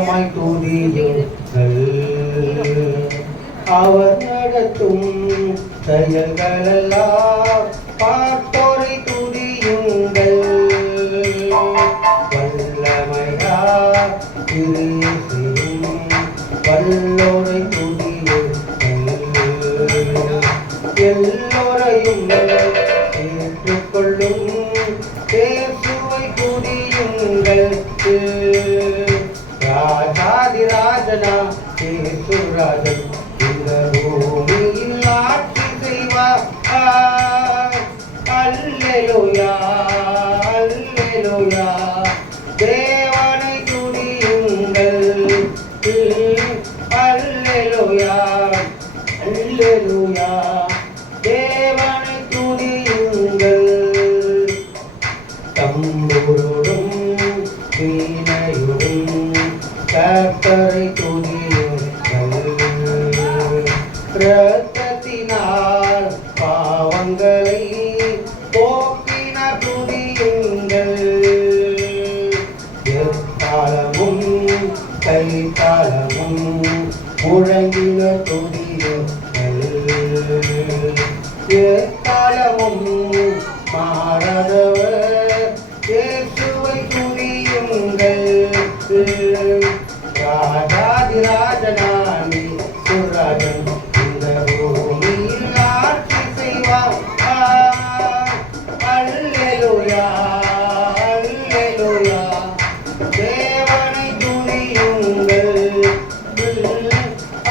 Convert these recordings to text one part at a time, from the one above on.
சத்தமாய் துதியுங்கள் அவர் நடத்தும் செயல்களெல்லாம் பார்ப்போரை துதியுங்கள். வல்லமையா கிரீசியும் வல்லோரை துதியுங்கள். எல்லோரையும் ஏற்றுக்கொள்ளும் பேசுவை துதியுங்கள். ராஜாதி ராஜனா இந்த பூமியில் ஆட்சி செய்வார். அல்லேலூயா. இரத்தத்தினால் பாவங்களை போக்கின துதியுங்கள். எத்தாளமும் கைத்தாளமும் முழங்கின துதியுங்கள். எத்தாளமும் மாறாதவர்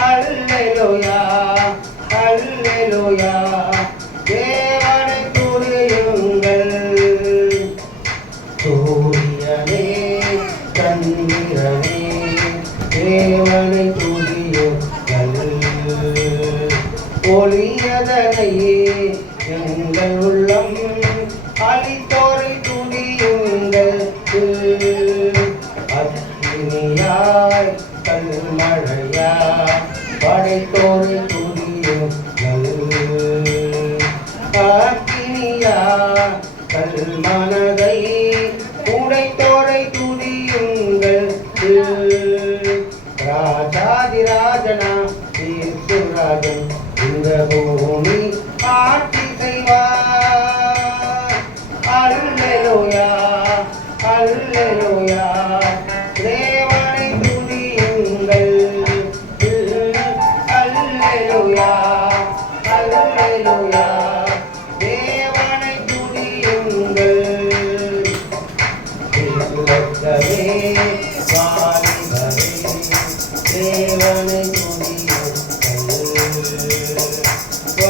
அல்லேலூயா அல்லேலூயா தேவனை துதியுங்கள் சூரியனே சந்திரனே தேவனை துதியுங்கள் ஒளியதனையே காக்கினியா அக்னியா கல்மனதை உடைத்தோரை துதியுங்கள். ராஜாதிராஜனா தீர்த்துராஜன் இந்த பூமி ஆட்சி செய்வார்.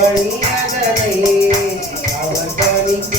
வழியதனை அவர் பணிக்கு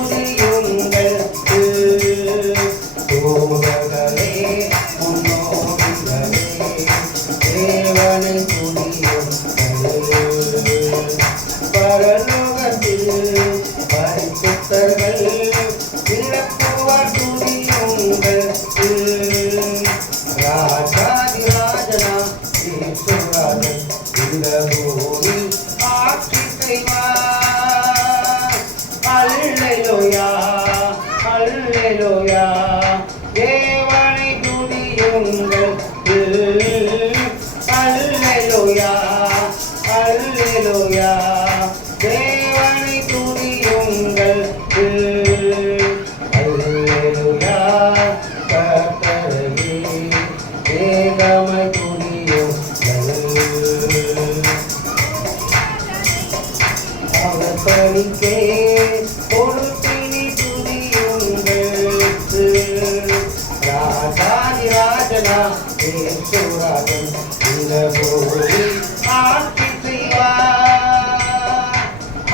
மகள் முகத்தில் பரிசுத்தர்கள் இல்லப்புவார் துணியுங்கள் ராஜாதி ராஜனா ஈஸ்வராஜன் இந்த பூமி ஆட்சி செய்வார் அல்லையா அல்லையா வைத்தே பொழுப்பினி புதியுங்களுக்கு ராஜாதி ராஜனா ஏற்றுராஜன்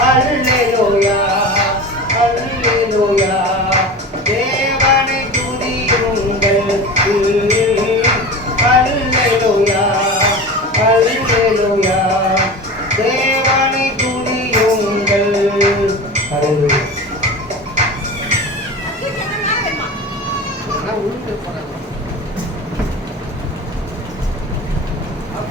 அருளே